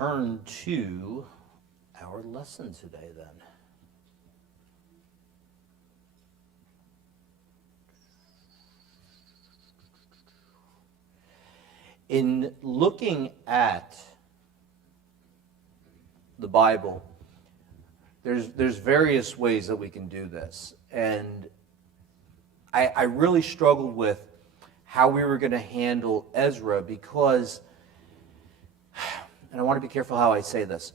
turn to our lesson today then. In looking at the Bible, there's various ways that we can do this. And I really struggled with how we were going to handle Ezra because, and I want to be careful how I say this,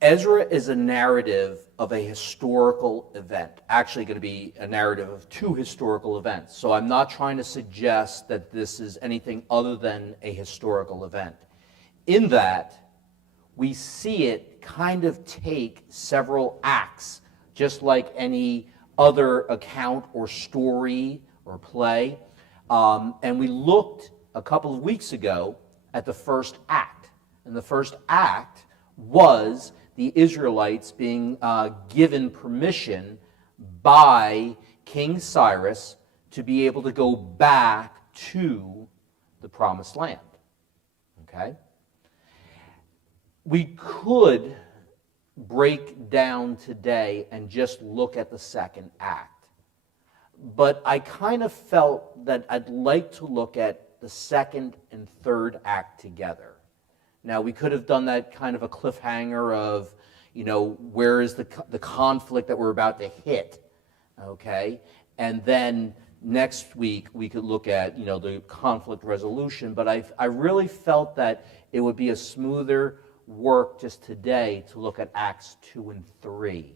Ezra is a narrative of a historical event, actually going to be a narrative of two historical events. So I'm not trying to suggest that this is anything other than a historical event. In that, we see it kind of take several acts, just like any other account or story or play. And we looked a couple of weeks ago at the first act. And the first act was the Israelites being given permission by King Cyrus to be able to go back to the Promised Land. Okay? We could break down today and just look at the second act. But I kind of felt that I'd like to look at the second and third act together. Now, we could have done that kind of a cliffhanger of, where is the conflict that we're about to hit, okay? And then next week we could look at, the conflict resolution. But I really felt that it would be a smoother work just today to look at Acts 2 and 3,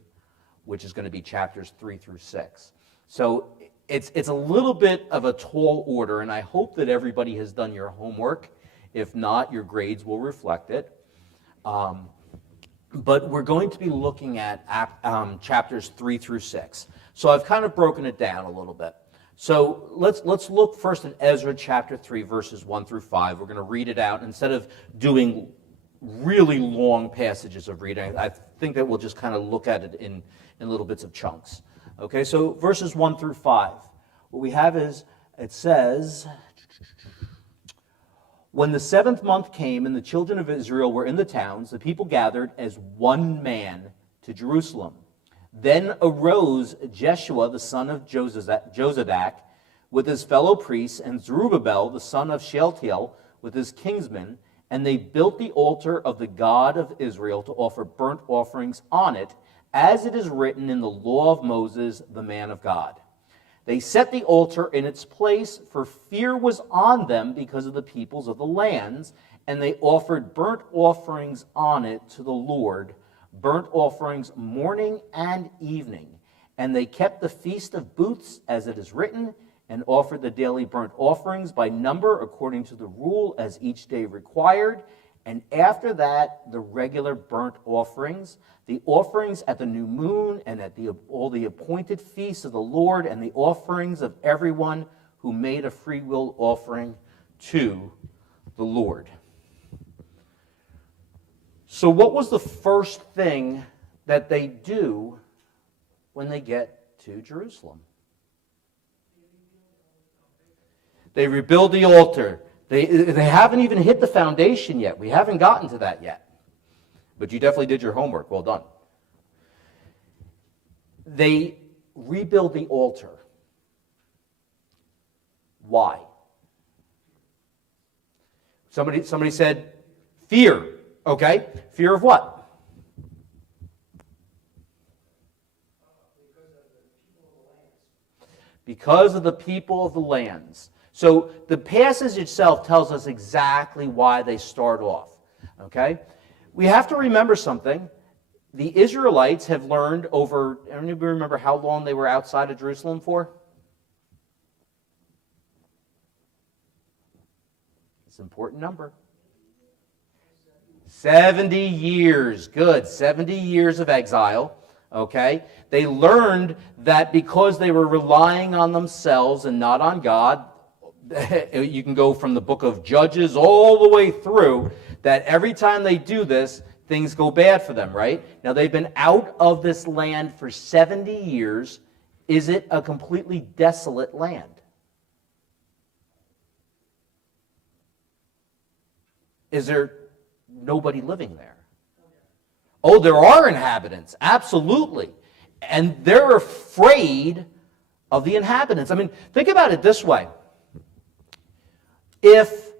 which is going to be chapters 3 through 6. So it's a little bit of a tall order, and I hope that everybody has done your homework. If not, your grades will reflect it. But we're going to be looking at chapters 3 through 6. So I've kind of broken it down a little bit. So let's look first at Ezra chapter 3, verses 1 through 5. We're going to read it out. Instead of doing really long passages of reading, I think that we'll just kind of look at it in little bits of chunks. Okay, so verses 1 through 5. What we have is, it says, when the 7th month came and the children of Israel were in the towns, the people gathered as one man to Jerusalem. Then arose Jeshua, the son of Jozadak, with his fellow priests, and Zerubbabel, the son of Shealtiel, with his kinsmen, and they built the altar of the God of Israel to offer burnt offerings on it, as it is written in the law of Moses, the man of God. They set the altar in its place, for fear was on them because of the peoples of the lands, and they offered burnt offerings on it to the Lord, burnt offerings morning and evening. And they kept the feast of booths, as it is written, and offered the daily burnt offerings by number according to the rule as each day required. And after that, the regular burnt offerings, the offerings at the new moon, and at all the appointed feasts of the Lord, and the offerings of everyone who made a free will offering to the Lord. So what was the first thing that they do when they get to Jerusalem? They rebuild the altar. They haven't even hit the foundation yet. We haven't gotten to that yet. But you definitely did your homework. Well done. They rebuild the altar. Why? Somebody said fear. Okay. Fear of what? Because of the people of the lands. So the passage itself tells us exactly why they start off. Okay? We have to remember something. The Israelites have learned over, anybody remember how long they were outside of Jerusalem for? It's an important number. 70 years. Good. 70 years of exile. Okay? They learned that because they were relying on themselves and not on God, you can go from the book of Judges all the way through, that every time they do this, things go bad for them, right? Now, they've been out of this land for 70 years. Is it a completely desolate land? Is there nobody living there. Oh, there are inhabitants, absolutely. And they're afraid of the inhabitants. I mean, think about it this way. If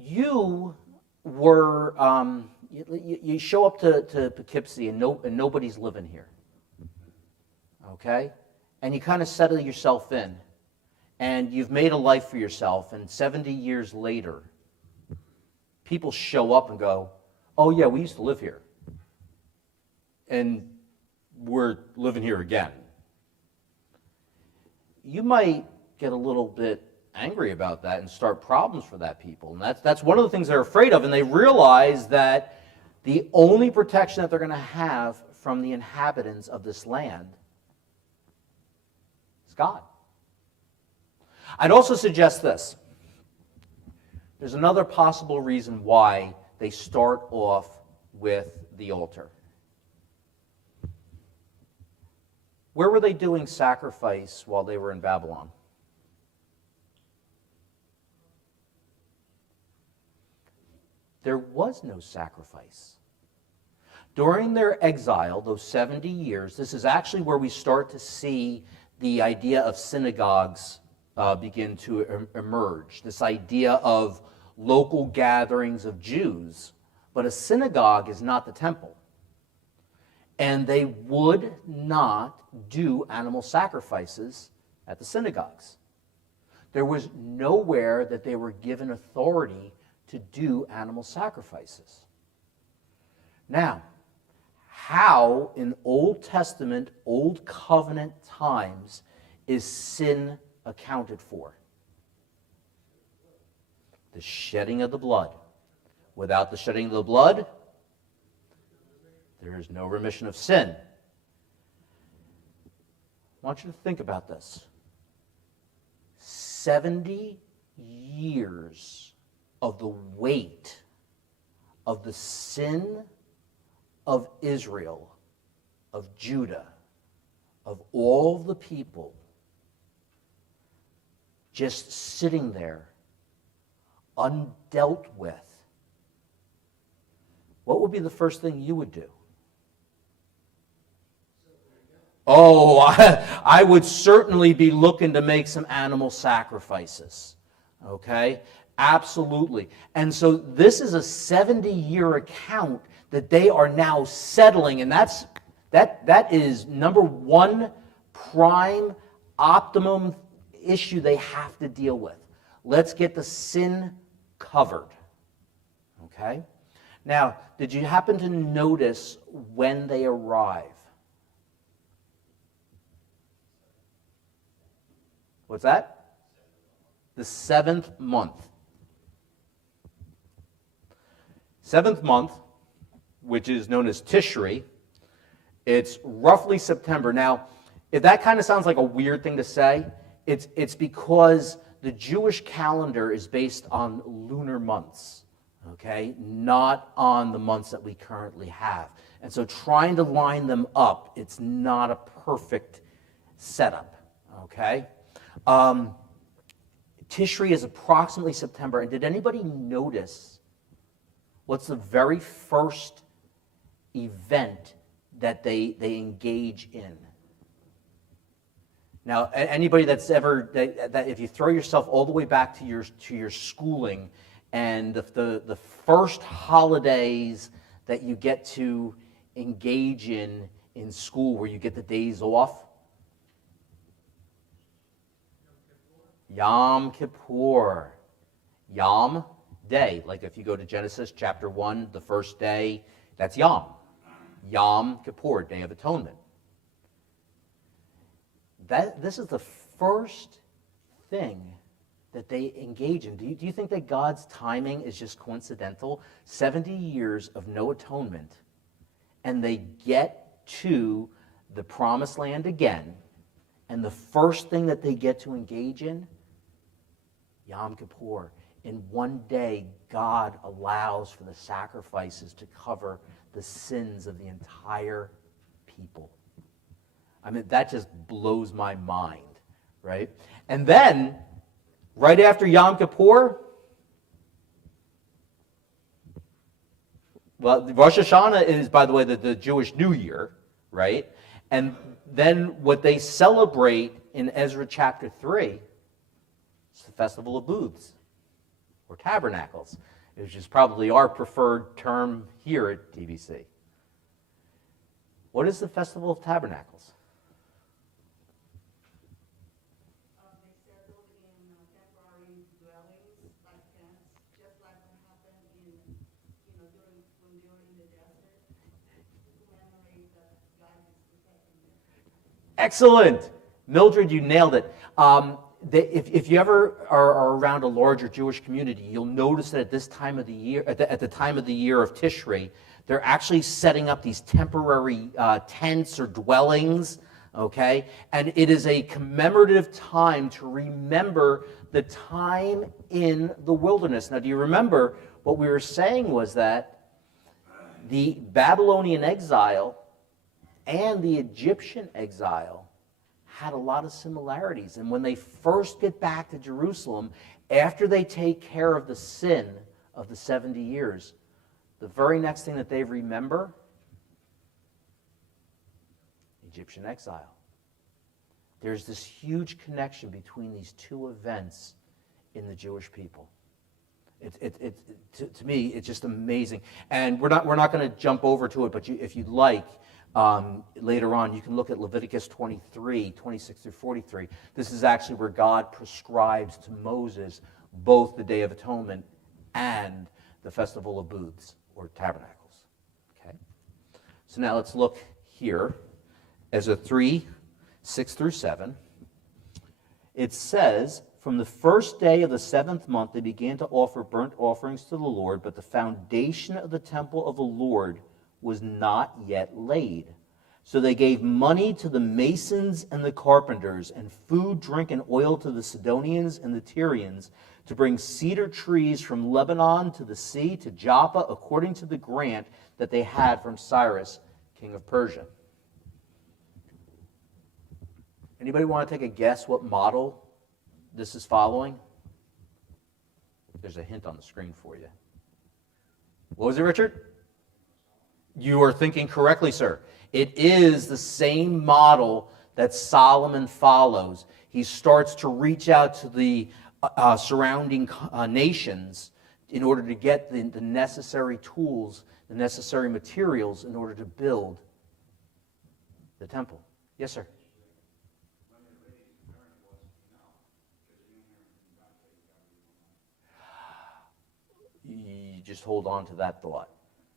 you were, you show up to Poughkeepsie and nobody's living here, okay? And you kind of settle yourself in, and you've made a life for yourself, and 70 years later, people show up and go, oh yeah, we used to live here. And we're living here again. You might get a little bit angry about that and start problems for that people. And that's one of the things they're afraid of, and they realize that the only protection that they're going to have from the inhabitants of this land is God. I'd also suggest this. There's another possible reason why they start off with the altar. Where were they doing sacrifice while they were in Babylon? There was no sacrifice. During their exile, those 70 years, this is actually where we start to see the idea of synagogues begin to emerge. This idea of local gatherings of Jews. But a synagogue is not the temple. And they would not do animal sacrifices at the synagogues. There was nowhere that they were given authority to do animal sacrifices. Now, how in Old Testament, Old Covenant times is sin accounted for? The shedding of the blood. Without the shedding of the blood, there is no remission of sin. I want you to think about this. 70 years of the weight of the sin of Israel, of Judah, of all the people, just sitting there, undealt with. What would be the first thing you would do? Oh, I would certainly be looking to make some animal sacrifices. Okay? Absolutely. And so this is a 70-year account that they are now settling, and that is number one prime optimum issue they have to deal with. Let's get the sin covered. Okay? Now, did you happen to notice when they arrive? What's that? The 7th month. 7th month, which is known as Tishri, it's roughly September. Now, if that kind of sounds like a weird thing to say, it's because the Jewish calendar is based on lunar months, okay? Not on the months that we currently have. And so trying to line them up, it's not a perfect setup, okay? Tishri is approximately September. And did anybody notice what's the very first event that they engage in? Now, anybody that's ever, that if you throw yourself all the way back to your schooling, and the first holidays that you get to engage in school where you get the days off, Yom Kippur. Yom, day. Like if you go to Genesis chapter 1, the first day, that's Yom. Yom Kippur, Day of Atonement. This is the first thing that they engage in. Do you think that God's timing is just coincidental? 70 years of no atonement, and they get to the promised land again, and the first thing that they get to engage in, Yom Kippur. In one day, God allows for the sacrifices to cover the sins of the entire people. I mean, that just blows my mind, right? And then, right after Yom Kippur, Well, Rosh Hashanah is, by the way, the Jewish New Year, right? And then what they celebrate in Ezra chapter 3 is the Festival of Booths, or Tabernacles, which is probably our preferred term here at TBC. What is the Festival of Tabernacles? They settled in temporary dwellings, like tents, just like what happened in, during when they were in the desert, to commemorate that God is protecting them. Excellent. Mildred, you nailed it. If you ever are around a larger Jewish community, you'll notice that at this time of the year, at the time of the year of Tishrei, they're actually setting up these temporary tents or dwellings, okay? And it is a commemorative time to remember the time in the wilderness. Now, do you remember what we were saying was that the Babylonian exile and the Egyptian exile had a lot of similarities. And when they first get back to Jerusalem, after they take care of the sin of the 70 years, the very next thing that they remember, Egyptian exile. There's this huge connection between these two events in the Jewish people. To me, it's just amazing. And we're not going to jump over to it, but if you'd like, later on, you can look at Leviticus 23, 26 through 43. This is actually where God prescribes to Moses both the Day of Atonement and the Festival of Booths, or Tabernacles. Okay? So now let's look here. Ezra 3, 6 through 7. It says, from the first day of the 7th month, they began to offer burnt offerings to the Lord, but the foundation of the temple of the Lord was not yet laid. So they gave money to the masons and the carpenters, and food, drink, and oil to the Sidonians and the Tyrians, to bring cedar trees from Lebanon to the sea to Joppa, according to the grant that they had from Cyrus, king of Persia. Anybody want to take a guess what model this is following? There's a hint on the screen for you. What was it, Richard? You are thinking correctly, sir. It is the same model that Solomon follows. He starts to reach out to the surrounding nations in order to get the necessary tools, the necessary materials in order to build the temple. Yes, sir. You just hold on to that thought.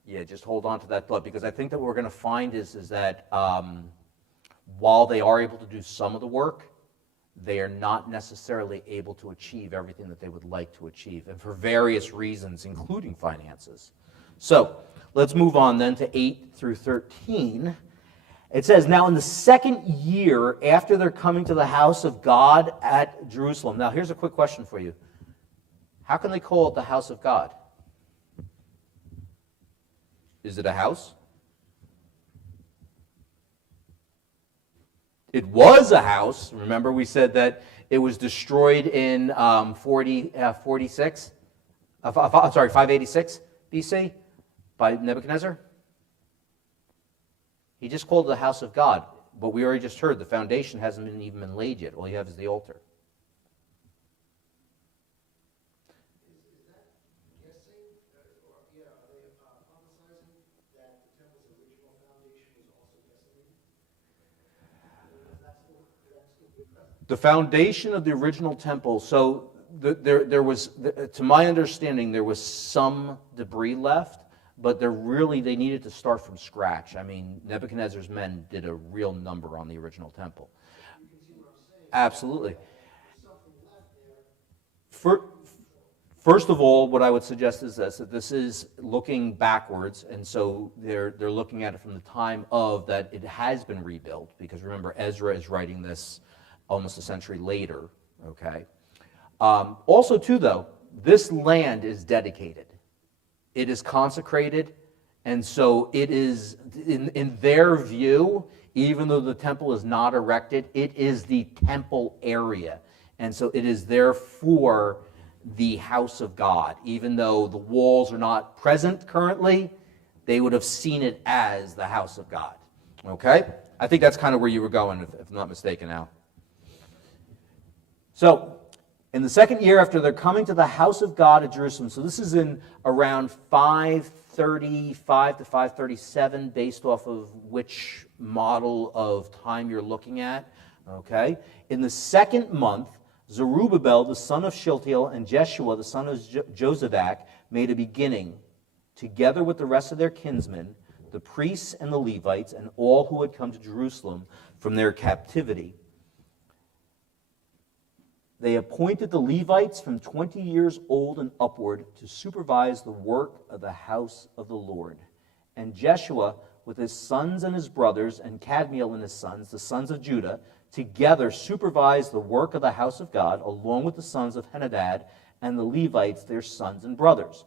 Yeah, just hold on to that thought, because I think that what we're going to find is that while they are able to do some of the work, they are not necessarily able to achieve everything that they would like to achieve, and for various reasons, including finances. So let's move on then to 8 through 13. It says, now in the second year after their coming to the house of God at Jerusalem. Now here's a quick question for you. How can they call it the house of God? Is it a house? It was a house. Remember, we said that it was destroyed in 586 BC by Nebuchadnezzar. He just called it the house of God. But we already just heard the foundation hasn't even been laid yet. All you have is the altar. The foundation of the original temple, so there was, to my understanding, there was some debris left, but they needed to start from scratch. I mean, Nebuchadnezzar's men did a real number on the original temple. Absolutely. First of all, what I would suggest is that this is looking backwards, and so they're looking at it from the time of that it has been rebuilt, because remember, Ezra is writing this almost a century later, okay? Also, too, though, this land is dedicated. It is consecrated, and so it is, in their view, even though the temple is not erected, it is the temple area. And so it is therefore the house of God. Even though the walls are not present currently, they would have seen it as the house of God. Okay? I think that's kind of where you were going, if I'm not mistaken now. So, in the second year after they're coming to the house of God at Jerusalem, so this is in around 535 to 537, based off of which model of time you're looking at. Okay? In the second month, Zerubbabel, the son of Shealtiel, and Jeshua, the son of Jozadak, made a beginning, together with the rest of their kinsmen, the priests and the Levites, and all who had come to Jerusalem from their captivity. They appointed the Levites from 20 years old and upward to supervise the work of the house of the Lord. And Jeshua, with his sons and his brothers, and Kadmiel and his sons, the sons of Judah, together supervised the work of the house of God, along with the sons of Henadad and the Levites, their sons and brothers.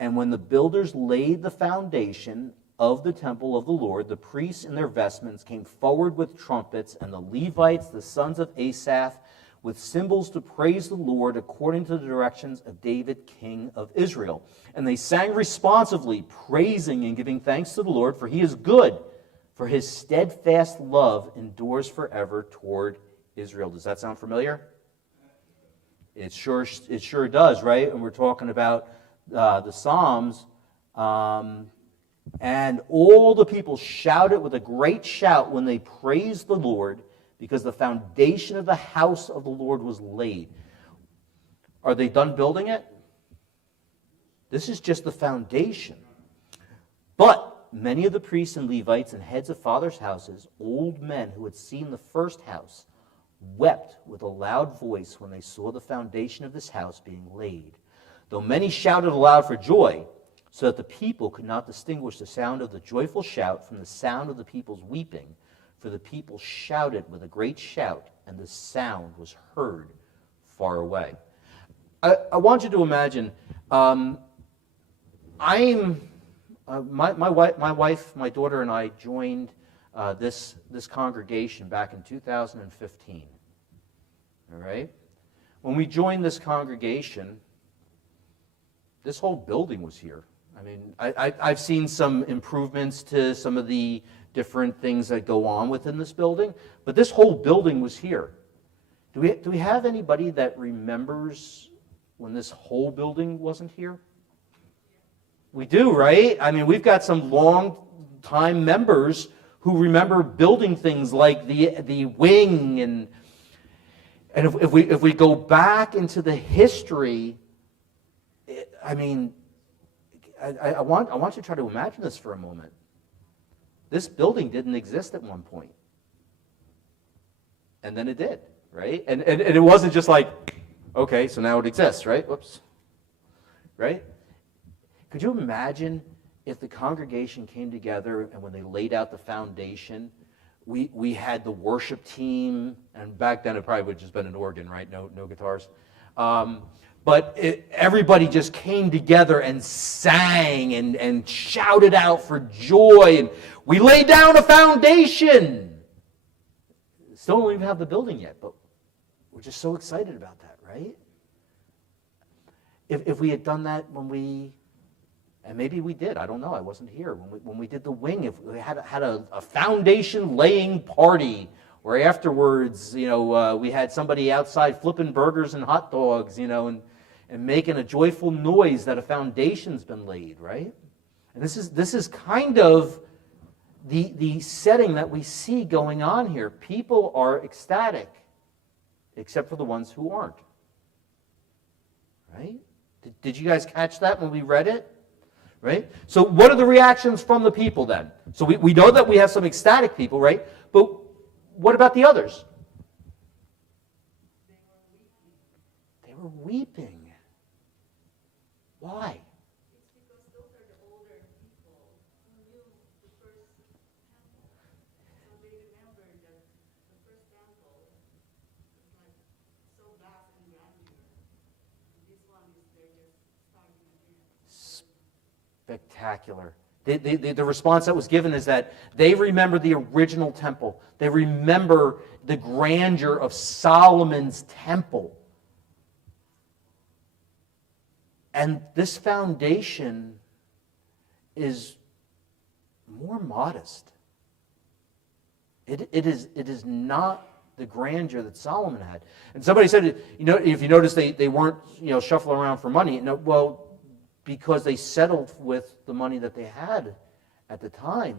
And when the builders laid the foundation of the temple of the Lord, the priests in their vestments came forward with trumpets, and the Levites, the sons of Asaph, with cymbals to praise the Lord according to the directions of David, king of Israel. And they sang responsively, praising and giving thanks to the Lord, for he is good, for his steadfast love endures forever toward Israel. Does that sound familiar? It sure does, right? And we're talking about the Psalms. And all the people shouted with a great shout when they praised the Lord, because the foundation of the house of the Lord was laid. Are they done building it? This is just the foundation. But many of the priests and Levites and heads of fathers' houses, old men who had seen the first house, wept with a loud voice when they saw the foundation of this house being laid, though many shouted aloud for joy, so that the people could not distinguish the sound of the joyful shout from the sound of the people's weeping. For the people shouted with a great shout, and the sound was heard far away. I want you to imagine, my wife, my daughter, and I joined this congregation back in 2015. All right? When we joined this congregation, this whole building was here. I mean, I've seen some improvements to some of the different things that go on within this building, but this whole building was here. Do we have anybody that remembers when this whole building wasn't here? We do, right? I mean, we've got some long-time members who remember building things like the wing, and if we go back into the history, I mean, I want you to try to imagine this for a moment. This building didn't exist at one point. And then it did, right? And it wasn't just like, okay, so now it exists, right? Whoops. Right? Could you imagine if the congregation came together and when they laid out the foundation, we had the worship team, and back then it probably would have just been an organ, right? No guitars. But everybody just came together and sang and shouted out for joy. And we laid down a foundation. Still don't even have the building yet, but we're just so excited about that, right? If we had done that and maybe we did, I don't know, I wasn't here. When we did the wing, if we had a foundation laying party, where afterwards, we had somebody outside flipping burgers and hot dogs, and making a joyful noise that a foundation's been laid, right? And this is kind of the setting that we see going on here. People are ecstatic, except for the ones who aren't. Right? Did you guys catch that when we read it? Right? So what are the reactions from the people then? So we know that we have some ecstatic people, right? But what about the others? They were weeping. Why? It's because those are the older people who knew the first temple. So they remember that the first temple was like so vast and grandeur. This one is they're just starting again. Spectacular. The response that was given is that they remember the original temple. They remember the grandeur of Solomon's temple. And this foundation is more modest. It is not the grandeur that Solomon had. And somebody said, if you notice, they weren't, shuffling around for money. No, well, because they settled with the money that they had at the time.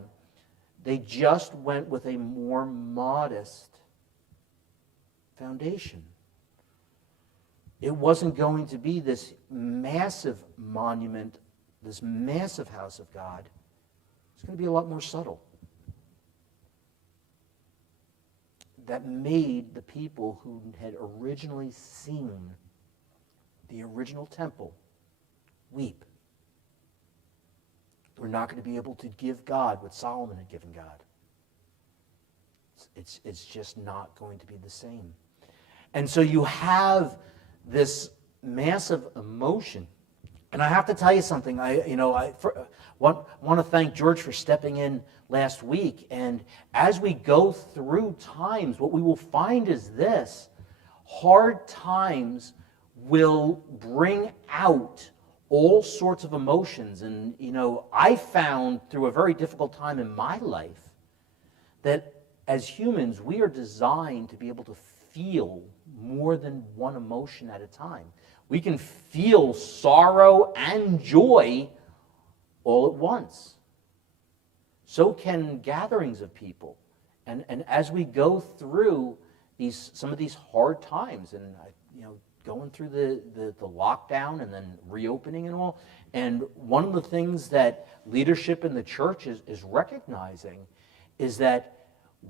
They just went with a more modest foundation. It wasn't going to be this massive monument, this massive house of God. It's going to be a lot more subtle. That made the people who had originally seen the original temple weep. We're not going to be able to give God what Solomon had given God. It's just not going to be the same. And so you have this massive emotion. And I have to tell you something. I want to thank George for stepping in last week. And as we go through times, what we will find is this. Hard times will bring out all sorts of emotions. And, I found through a very difficult time in my life that as humans, we are designed to be able to feel more than one emotion at a time. We can feel sorrow and joy all at once. So can gatherings of people. And as we go through some of these hard times, and going through the lockdown and then reopening and all, and one of the things that leadership in the church is recognizing is that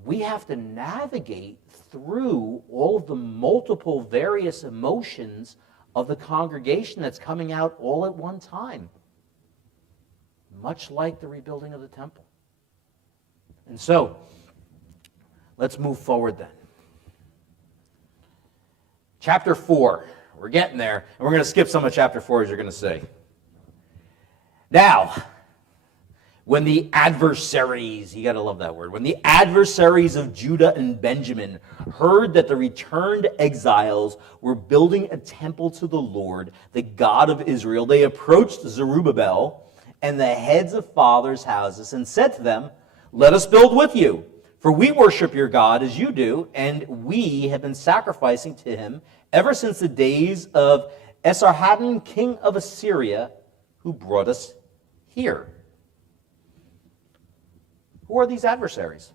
we have to navigate through all of the multiple various emotions of the congregation that's coming out all at one time, much like the rebuilding of the temple. And so, let's move forward then. Chapter 4. We're getting there, and we're going to skip some of chapter 4, as you're going to see. Now, when the adversaries, you got to love that word, when the adversaries of Judah and Benjamin heard that the returned exiles were building a temple to the Lord, the God of Israel, they approached Zerubbabel and the heads of fathers' houses and said to them, "Let us build with you, for we worship your God as you do, and we have been sacrificing to him ever since the days of Esarhaddon, king of Assyria, who brought us here." Who are these adversaries?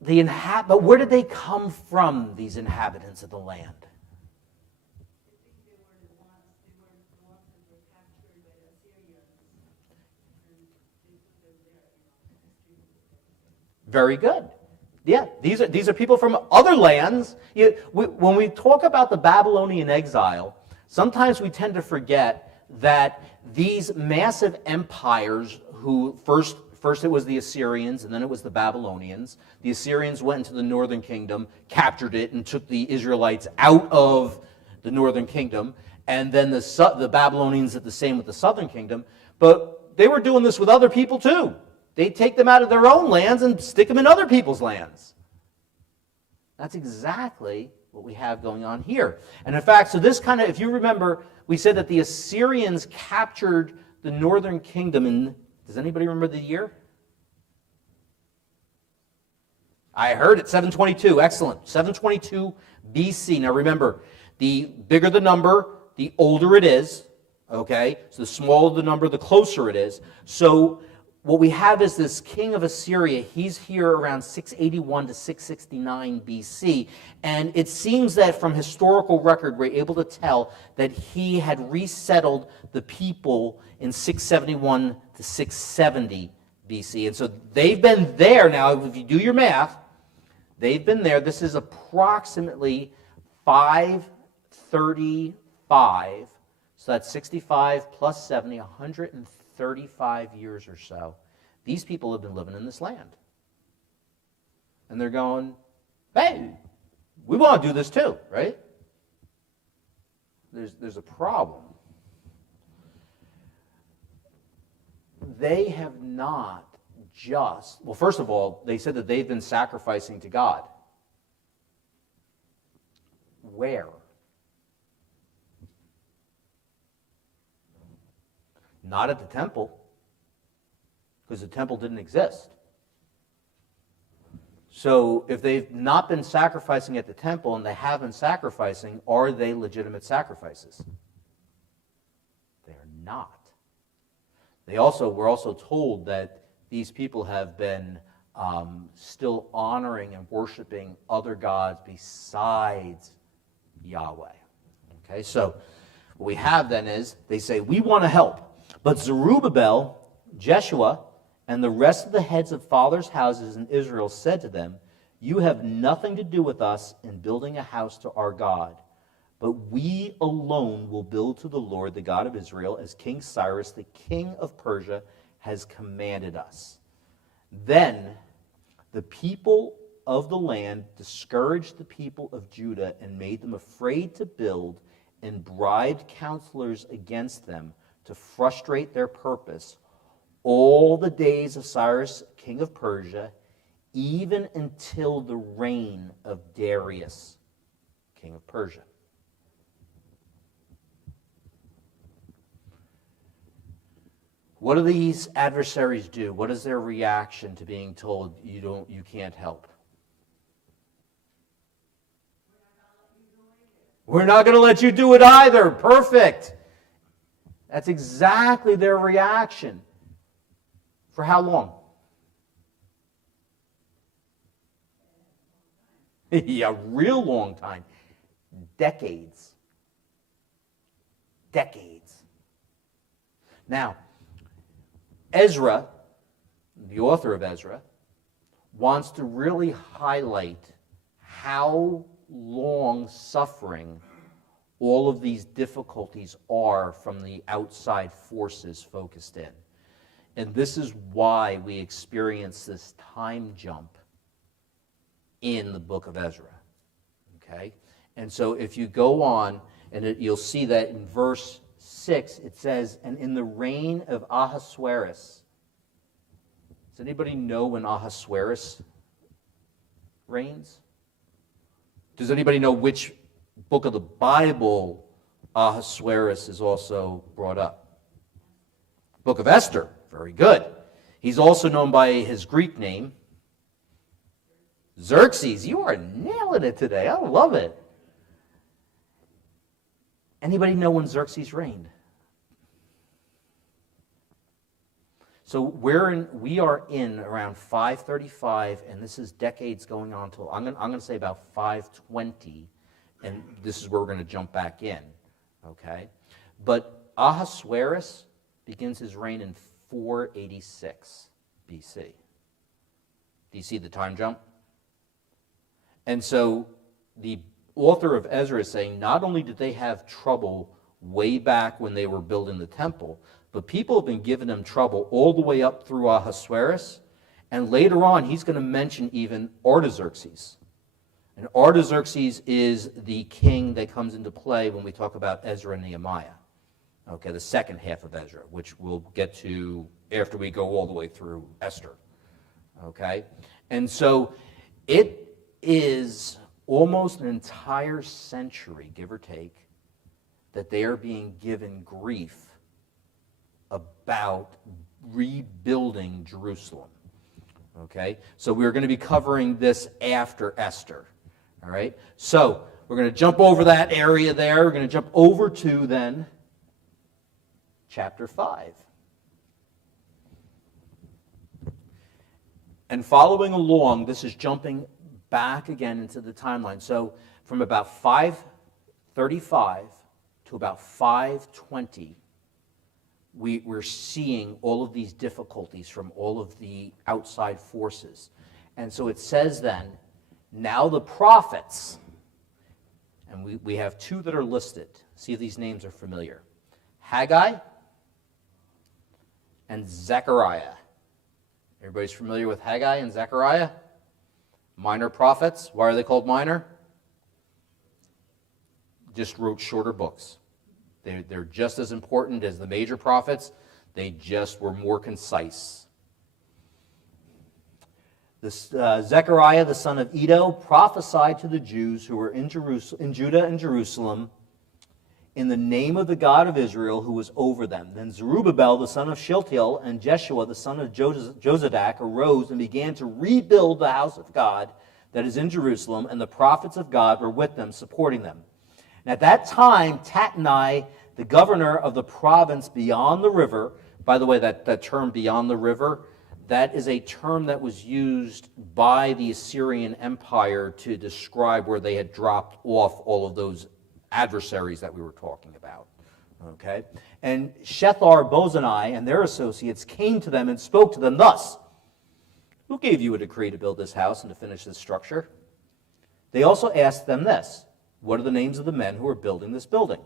But where did they come from, these inhabitants of the land? I think they were the ones that were captured by the Assyrians, and they put them there. Very good. Yeah, these are people from other lands. When we talk about the Babylonian exile, sometimes we tend to forget that these massive empires who first it was the Assyrians and then it was the Babylonians. The Assyrians went into the northern kingdom, captured it, and took the Israelites out of the northern kingdom. And then the Babylonians did the same with the southern kingdom. But they were doing this with other people too. They'd take them out of their own lands and stick them in other people's lands. That's exactly what we have going on here. And in fact, so this kind of, if you remember, we said that the Assyrians captured the northern kingdom in, does anybody remember the year? I heard it, 722. Excellent. 722 BC. Now remember, the bigger the number, the older it is. Okay? So the smaller the number, the closer it is. So what we have is this king of Assyria. He's here around 681 to 669 BC. And it seems that from historical record, we're able to tell that he had resettled the people in 671 to 670 BC. And so they've been there now. If you do your math, they've been there. This is approximately 535. So that's 65 plus 70, 135 years or so. These people have been living in this land. And they're going, hey, we want to do this too, right? There's a problem. They have not just, well, first of all, they said that they've been sacrificing to God. Where? Not at the temple, because the temple didn't exist. So if they've not been sacrificing at the temple and they have been sacrificing, are they legitimate sacrifices? They're not. We're also told that these people have been still honoring and worshiping other gods besides Yahweh. Okay, so what we have then is they say, we want to help. But Zerubbabel, Jeshua, and the rest of the heads of fathers' houses in Israel said to them, you have nothing to do with us in building a house to our God, but we alone will build to the Lord, the God of Israel, as King Cyrus, the king of Persia, has commanded us. Then the people of the land discouraged the people of Judah and made them afraid to build, and bribed counselors against them to frustrate their purpose all the days of Cyrus, king of Persia, even until the reign of Darius, king of Persia. What do these adversaries do? What is their reaction to being told you can't help? We're not going to let you do it either. Perfect. That's exactly their reaction. For how long? Yeah, real long time. Decades. Decades. Now, Ezra, the author of Ezra, wants to really highlight how long suffering all of these difficulties are from the outside forces focused in. And this is why we experience this time jump in the book of Ezra. Okay? And so if you go on, and you'll see that in verse 6, it says, and in the reign of Ahasuerus. Does anybody know when Ahasuerus reigns? Does anybody know which book of the Bible Ahasuerus is also brought up? Book of Esther. Very good. He's also known by his Greek name, Xerxes. You are nailing it today. I love it. Anybody know when Xerxes reigned? So we are in around 535, and this is decades going on till I'm going to say about 520, and this is where we're going to jump back in. Okay, but Ahasuerus begins his reign in 486 BC. Do you see the time jump? And so the author of Ezra is saying not only did they have trouble way back when they were building the temple, but people have been giving them trouble all the way up through Ahasuerus, and later on he's going to mention even Artaxerxes. And Artaxerxes is the king that comes into play when we talk about Ezra and Nehemiah. Okay, the second half of Ezra, which we'll get to after we go all the way through Esther. Okay? And so it is almost an entire century, give or take, that they are being given grief about rebuilding Jerusalem. Okay? So we're going to be covering this after Esther. All right? So we're going to jump over that area there. We're going to jump over to then chapter 5. And following along, this is jumping back again into the timeline. So from about 535 to about 520, we're seeing all of these difficulties from all of the outside forces. And so it says then, now the prophets, and we have two that are listed. See if these names are familiar. Haggai and Zechariah. Everybody's familiar with Haggai and Zechariah? Minor prophets. Why are they called minor? Just wrote shorter books. They're just as important as the major prophets. They just were more concise. Zechariah, the son of Iddo, prophesied to the Jews who were in Judah and Jerusalem in the name of the God of Israel who was over them. Then Zerubbabel, the son of Shealtiel, and Jeshua, the son of Jozadak, arose and began to rebuild the house of God that is in Jerusalem, and the prophets of God were with them, supporting them. And at that time, Tatnai, the governor of the province beyond the river, by the way, that term beyond the river, that is a term that was used by the Assyrian Empire to describe where they had dropped off all of those adversaries that we were talking about. Okay? And Shethar-Bozenai and their associates came to them and spoke to them thus: Who gave you a decree to build this house and to finish this structure? They also asked them this: What are the names of the men who are building this building?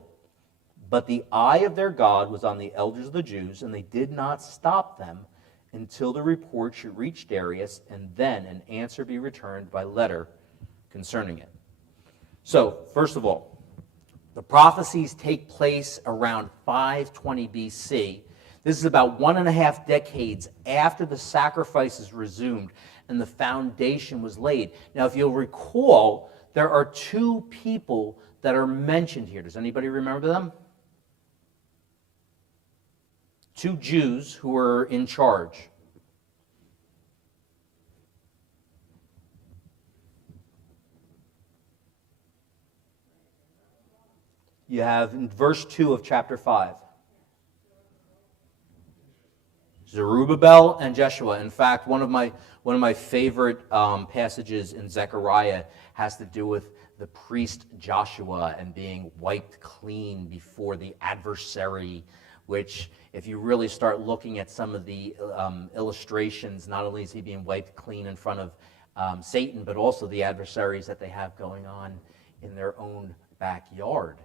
But the eye of their God was on the elders of the Jews, and they did not stop them until the report should reach Darius, and then an answer be returned by letter concerning it. So, first of all, the prophecies take place around 520 BC. This is about 1.5 decades after the sacrifices resumed and the foundation was laid. Now, if you'll recall, there are two people that are mentioned here. Does anybody remember them? Two Jews who were in charge. You have in verse 2 of chapter 5. Zerubbabel and Jeshua. In fact, one of my favorite passages in Zechariah has to do with the priest Joshua and being wiped clean before the adversary, which, if you really start looking at some of the illustrations, not only is he being wiped clean in front of Satan, but also the adversaries that they have going on in their own backyard.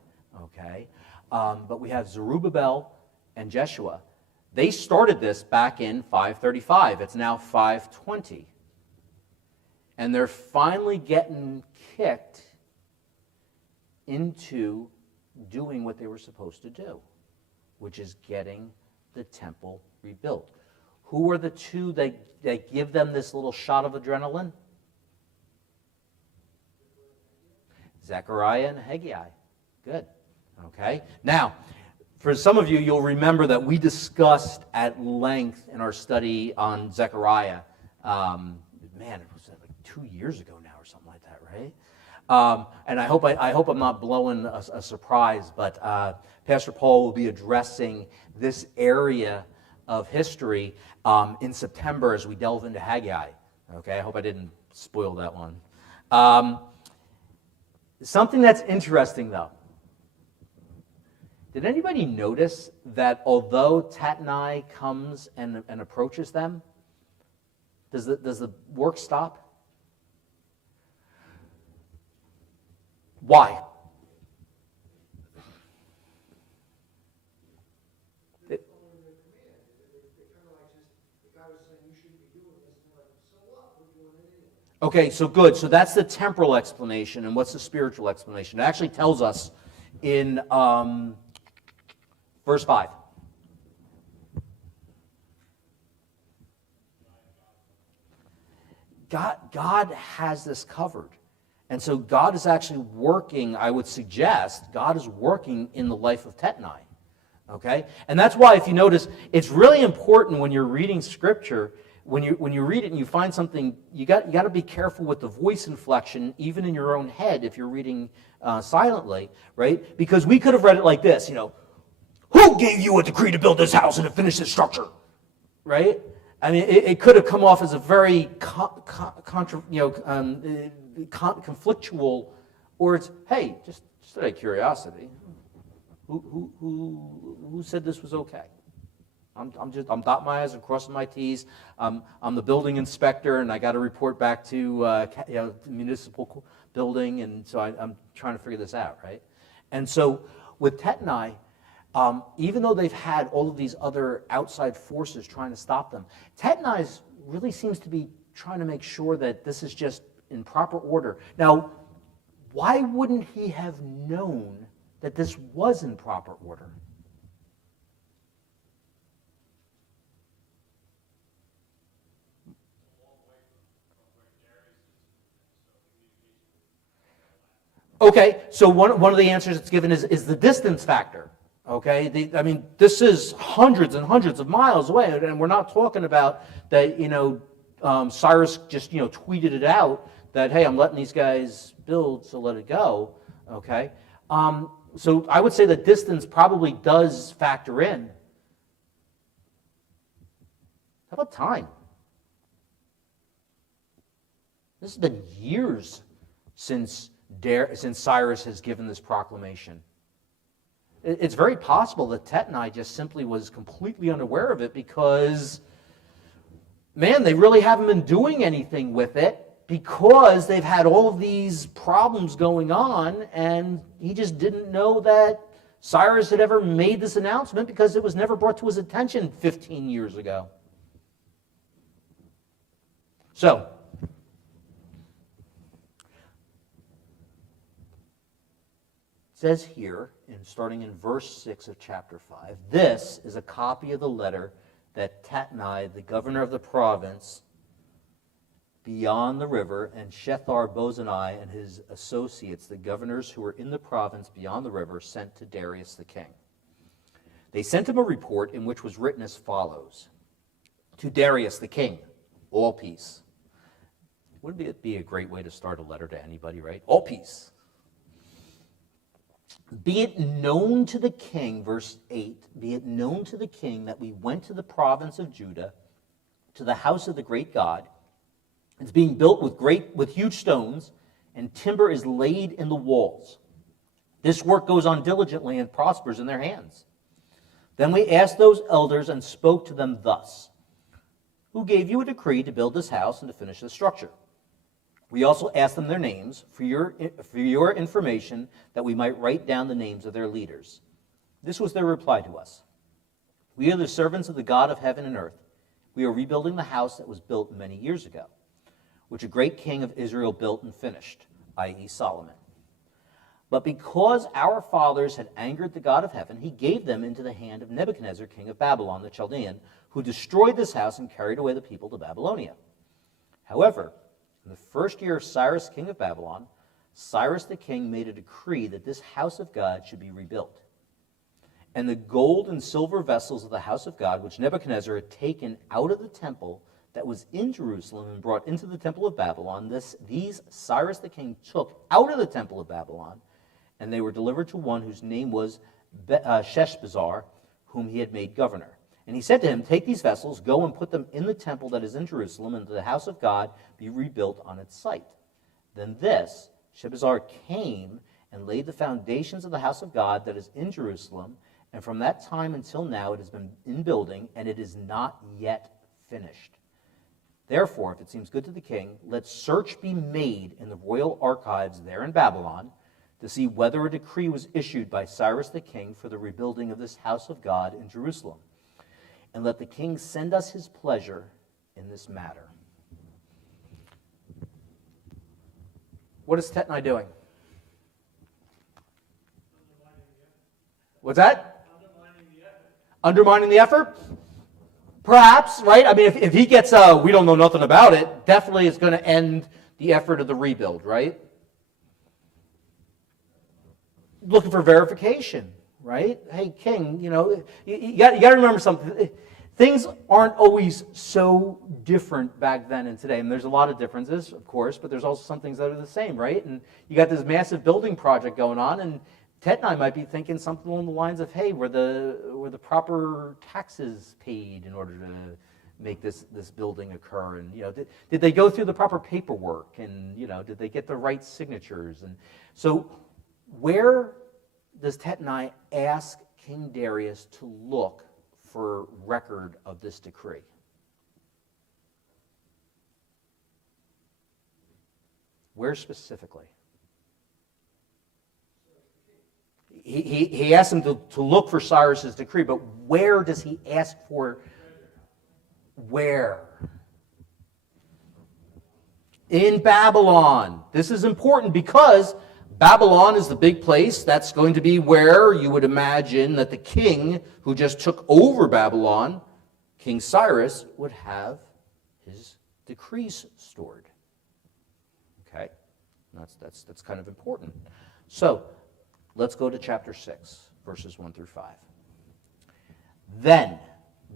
Okay? But we have Zerubbabel and Jeshua. They started this back in 535. It's now 520. And they're finally getting kicked into doing what they were supposed to do, which is getting the temple rebuilt. Who are the two that give them this little shot of adrenaline? Zechariah and Haggai. Good. Okay. Now, for some of you, you'll remember that we discussed at length in our study on Zechariah. Man, it was like 2 years ago now or something like that, right? And I hope I'm not blowing a surprise, but Pastor Paul will be addressing this area of history in September as we delve into Haggai. Okay, I hope I didn't spoil that one. Something that's interesting, though. Did anybody notice that although Tatnai comes and approaches them, does the work stop? Why? Okay, so good. So that's the temporal explanation. And what's the spiritual explanation? It actually tells us in verse 5. God has this covered. And so God is actually working, I would suggest, God is working in the life of Tatnai. Okay? And that's why, if you notice, it's really important when you're reading Scripture, when you read it and you find something, you got to be careful with the voice inflection, even in your own head, if you're reading silently, right? Because we could have read it like this, who gave you a decree to build this house and to finish this structure, right? I mean, it could have come off as a very conflictual, or it's, hey, just out of curiosity, who said this was okay? I'm dotting my I's and crossing my T's. I'm the building inspector, and I got to report back to the municipal building, and so I'm trying to figure this out, right? And so with Tatnai, even though they've had all of these other outside forces trying to stop them, Tatnai really seems to be trying to make sure that this is just in proper order. Now, why wouldn't he have known that this was in proper order? Okay, so one of the answers that's given is the distance factor. Okay, I mean, this is hundreds and hundreds of miles away, and we're not talking about that, Cyrus just, tweeted it out that, hey, I'm letting these guys build, so let it go. Okay, so I would say that distance probably does factor in. How about time? This has been years since Cyrus has given this proclamation. It's very possible that Tetnai just simply was completely unaware of it because, man, they really haven't been doing anything with it because they've had all of these problems going on, and he just didn't know that Cyrus had ever made this announcement because it was never brought to his attention 15 years ago. So, it says here, starting in verse 6 of chapter 5, this is a copy of the letter that Tatnai, the governor of the province beyond the river, and Shethar-Bozenai and his associates, the governors who were in the province beyond the river, sent to Darius the king. They sent him a report in which was written as follows: To Darius the king, all peace. Wouldn't it be a great way to start a letter to anybody, right? All peace. Be it known to the king, verse 8, be it known to the king that we went to the province of Judah, to the house of the great God. It's being built with huge stones, and timber is laid in the walls. This work goes on diligently and prospers in their hands. Then we asked those elders and spoke to them thus: Who gave you a decree to build this house and to finish the structure? We also asked them their names for your information, that we might write down the names of their leaders. This was their reply to us: We are the servants of the God of heaven and earth. We are rebuilding the house that was built many years ago, which a great king of Israel built and finished, i.e. Solomon. But because our fathers had angered the God of heaven, he gave them into the hand of Nebuchadnezzar, king of Babylon, the Chaldean, who destroyed this house and carried away the people to Babylonia. However, in the first year of Cyrus, king of Babylon, Cyrus the king made a decree that this house of God should be rebuilt. And the gold and silver vessels of the house of God, which Nebuchadnezzar had taken out of the temple that was in Jerusalem and brought into the temple of Babylon, these Cyrus the king took out of the temple of Babylon, and they were delivered to one whose name was Sheshbazzar, whom he had made governor. And he said to him, Take these vessels, go and put them in the temple that is in Jerusalem, and the house of God be rebuilt on its site. Then Sheshbazzar came and laid the foundations of the house of God that is in Jerusalem, and from that time until now it has been in building, and it is not yet finished. Therefore, if it seems good to the king, let search be made in the royal archives there in Babylon to see whether a decree was issued by Cyrus the king for the rebuilding of this house of God in Jerusalem. And let the king send us his pleasure in this matter. What is Tetnai doing? What's that? Undermining the effort? Perhaps, right? I mean, if he gets we don't know nothing about it, definitely it's going to end the effort of the rebuild, right? Looking for verification, right? Hey, king, you got to remember something. Things aren't always so different back then and today. And there's a lot of differences, of course, but there's also some things that are the same, right? And you got this massive building project going on, and Tetnai might be thinking something along the lines of, hey, were the proper taxes paid in order to make this building occur? And did they go through the proper paperwork? And did they get the right signatures? And so where does Tetnai ask King Darius to look for record of this decree? Where specifically? He asked him to look for Cyrus's decree, but where does he ask for? Where? In Babylon. This is important because Babylon is the big place. That's going to be where you would imagine that the king who just took over Babylon, King Cyrus, would have his decrees stored. Okay? That's kind of important. So let's go to chapter 6, verses 1 through 5. Then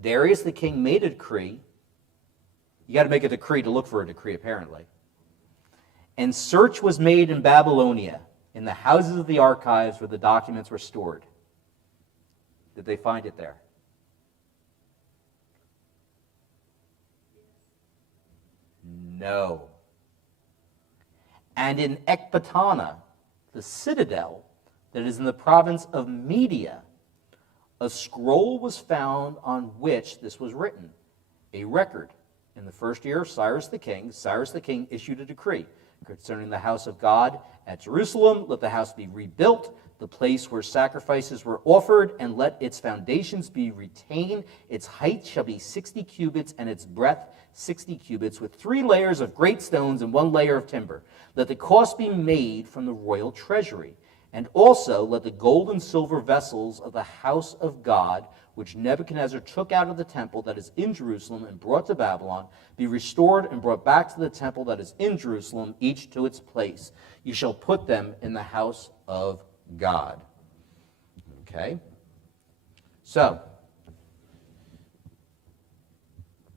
Darius the king made a decree. You got to make a decree to look for a decree, apparently. And search was made in Babylonia, in the houses of the archives where the documents were stored. Did they find it there? No. And in Ecbatana, the citadel that is in the province of Media, a scroll was found on which this was written, a record. In the first year of Cyrus the king issued a decree concerning the house of God at Jerusalem. Let the house be rebuilt, the place where sacrifices were offered, and let its foundations be retained. Its height shall be 60 cubits, and its breadth 60 cubits, with 3 layers of great stones and 1 layer of timber. Let the cost be made from the royal treasury. And also let the gold and silver vessels of the house of God, which Nebuchadnezzar took out of the temple that is in Jerusalem and brought to Babylon, be restored and brought back to the temple that is in Jerusalem, each to its place. You shall put them in the house of God. Okay? So,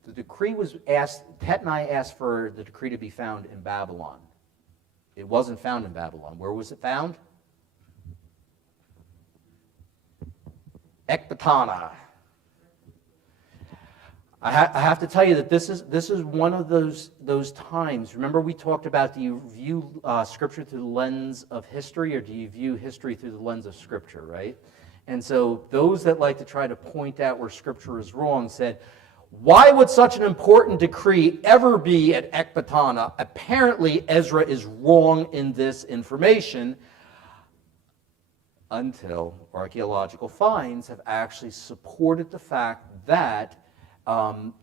the decree was asked, Tatnai asked for the decree to be found in Babylon. It wasn't found in Babylon. Where was it found? Ecbatana. I have to tell you that this is one of those times. Remember, we talked about, do you view Scripture through the lens of history, or do you view history through the lens of Scripture, right? And so those that like to try to point out where Scripture is wrong said, why would such an important decree ever be at Ecbatana? Apparently, Ezra is wrong in this information, until archaeological finds have actually supported the fact that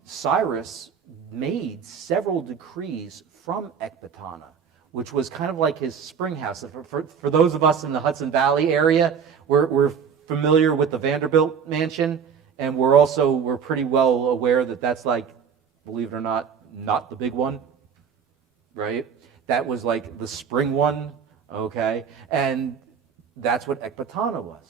Cyrus made several decrees from Ecbatana, which was kind of like his spring house. For those of us in the Hudson Valley area, we're familiar with the Vanderbilt mansion, and we're pretty well aware that that's like, believe it or not the big one, right? That was like the spring one, okay? And that's what Ecbatana was.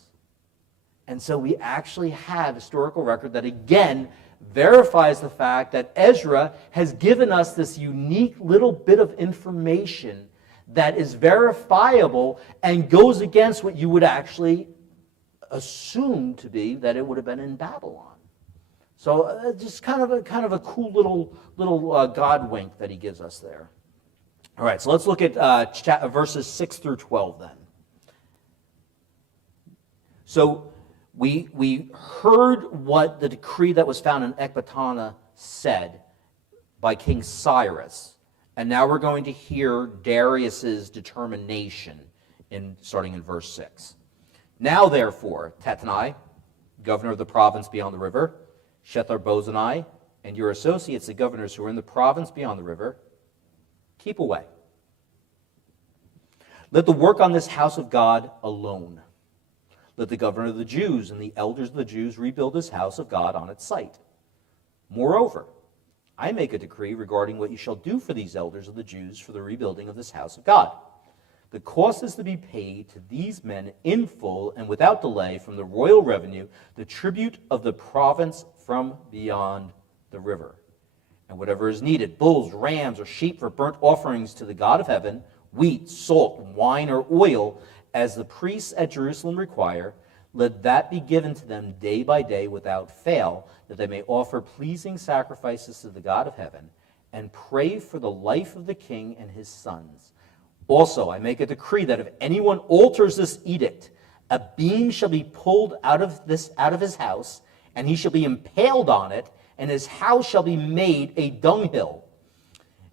And so we actually have historical record that again verifies the fact that Ezra has given us this unique little bit of information that is verifiable and goes against what you would actually assume to be that it would have been in Babylon. So just kind of a cool little God wink that he gives us there. All right, so let's look at verses 6 through 12 then. So we heard what the decree that was found in Ecbatana said by King Cyrus. And now we're going to hear Darius's determination starting in verse 6. Now, therefore, Tatnai, governor of the province beyond the river, Shethar-Bozenai, and your associates, the governors who are in the province beyond the river, keep away. Let the work on this house of God alone. Let the governor of the Jews and the elders of the Jews rebuild this house of God on its site. Moreover, I make a decree regarding what you shall do for these elders of the Jews for the rebuilding of this house of God. The cost is to be paid to these men in full and without delay from the royal revenue, the tribute of the province from beyond the river. And whatever is needed, bulls, rams, or sheep for burnt offerings to the God of heaven, wheat, salt, wine, or oil, as the priests at Jerusalem require, let that be given to them day by day without fail, that they may offer pleasing sacrifices to the God of heaven, and pray for the life of the king and his sons. Also, I make a decree that if anyone alters this edict, a beam shall be pulled out of his house, and he shall be impaled on it, and his house shall be made a dunghill.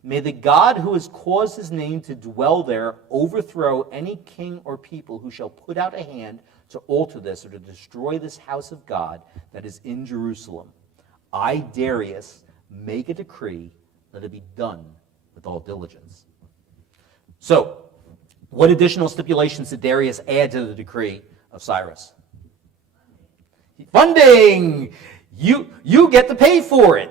May the God who has caused his name to dwell there overthrow any king or people who shall put out a hand to alter this or to destroy this house of God that is in Jerusalem. I, Darius, make a decree, let it be done with all diligence. So, what additional stipulations did Darius add to the decree of Cyrus? Funding! You get to pay for it,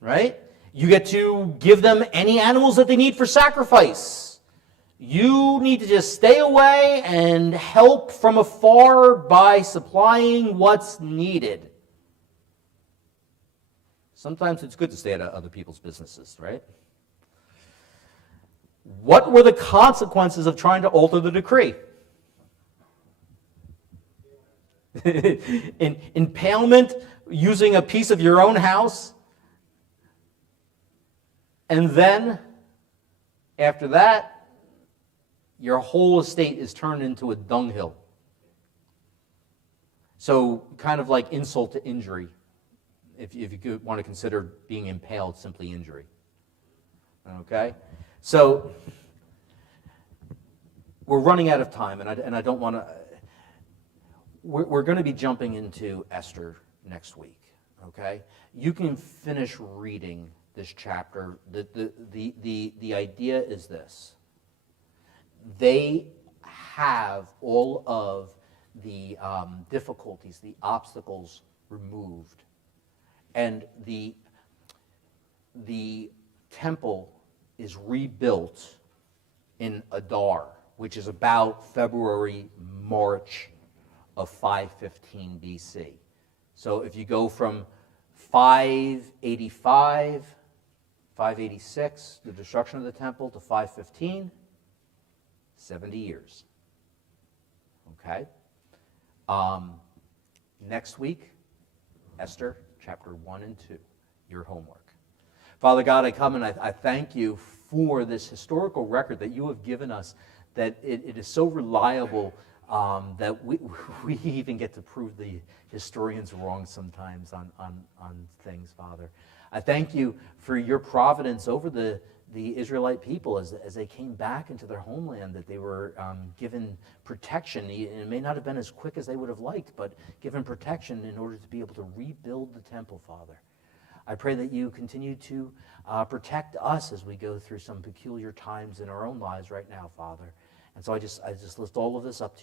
right? You get to give them any animals that they need for sacrifice. You need to just stay away and help from afar by supplying what's needed. Sometimes it's good to stay out of other people's businesses, right? What were the consequences of trying to alter the decree? Impalement, using a piece of your own house, and then, after that, your whole estate is turned into a dunghill. So, kind of like insult to injury, if you could want to consider being impaled simply injury. Okay? So, we're running out of time, and I don't want to... We're going to be jumping into Esther next week, okay? You can finish reading this chapter. The idea is this. They have all of the difficulties, the obstacles removed. And the temple is rebuilt in Adar, which is about February, March of 515 BC. So if you go from 585, 586, the destruction of the temple, to 515, 70 years. Okay? Next week, Esther chapter 1 and 2, your homework. Father God, I come and I thank you for this historical record that you have given us, that it is so reliable that we even get to prove the historians wrong sometimes on things, Father. I thank you for your providence over the Israelite people as they came back into their homeland, that they were given protection. It may not have been as quick as they would have liked, but given protection in order to be able to rebuild the temple, Father. I pray that you continue to protect us as we go through some peculiar times in our own lives right now, Father. And so I just lift all of this up to you.